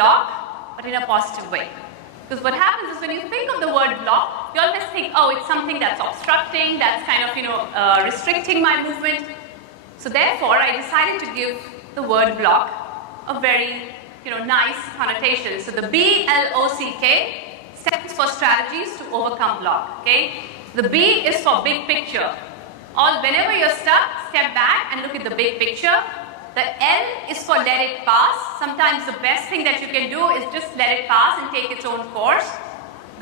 block, but in a positive way. Because what happens is when you think of the word block, you always think, oh, it's something that's obstructing, that's kind of, restricting my movement. So therefore, I decided to give the word block a very, nice connotation. So the B-L-O-C-K stands for strategies to overcome block, okay? The B is for big picture. Whenever you're stuck, step back and look at the big picture. The L is for let it pass. Sometimes the best thing that you can do is just let it pass and take its own course.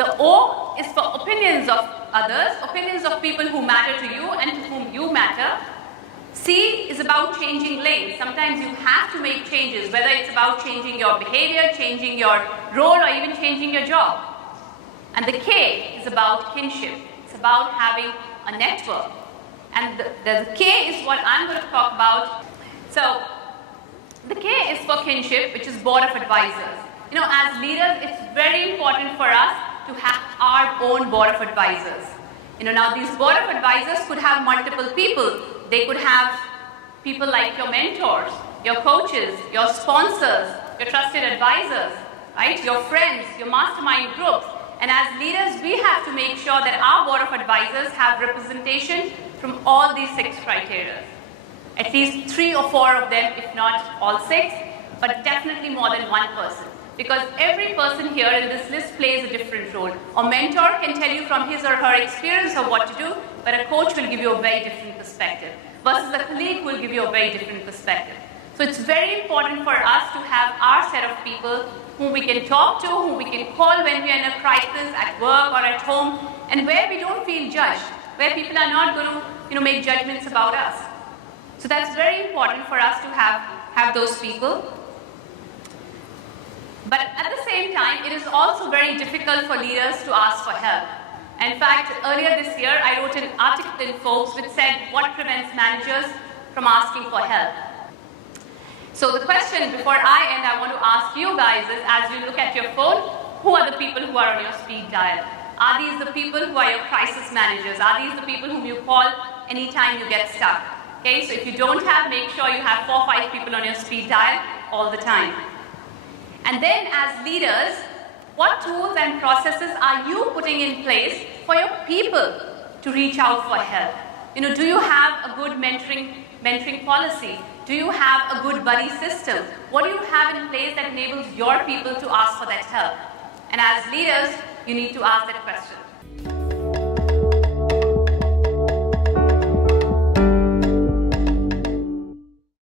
The O is for opinions of others, opinions of people who matter to you and to whom you matter. C is about changing lanes. Sometimes you have to make changes, whether it's about changing your behavior, changing your role, or even changing your job. And the K is about kinship. It's about having a network. And the K is what I'm going to talk about. So, the K is for kinship, which is board of advisors. As leaders, it's very important for us to have our own board of advisors. Now these board of advisors could have multiple people. They could have people like your mentors, your coaches, your sponsors, your trusted advisors, right? Your friends, your mastermind groups. And as leaders, we have to make sure that our board of advisors have representation from all these 6 criteria. At least 3 or 4 of them, if not all 6, but definitely more than one person. Because every person here in this list plays a different role. A mentor can tell you from his or her experience of what to do, but a coach will give you a very different perspective, versus a colleague will give you a very different perspective. So it's very important for us to have our set of people whom we can talk to, whom we can call when we are in a crisis at work or at home, and where we don't feel judged, where people are not going to make judgments about us. So that's very important for us to have those people. But at the same time, it is also very difficult for leaders to ask for help. In fact, earlier this year, I wrote an article in Forbes which said, what prevents managers from asking for help? So the question before I end, I want to ask you guys is, as you look at your phone, who are the people who are on your speed dial? Are these the people who are your crisis managers? Are these the people whom you call anytime you get stuck? Okay, so if you don't have, make sure you have 4 or 5 people on your speed dial all the time. And then as leaders, what tools and processes are you putting in place for your people to reach out for help? Do you have a good mentoring policy? Do you have a good buddy system? What do you have in place that enables your people to ask for that help? And as leaders, you need to ask that question.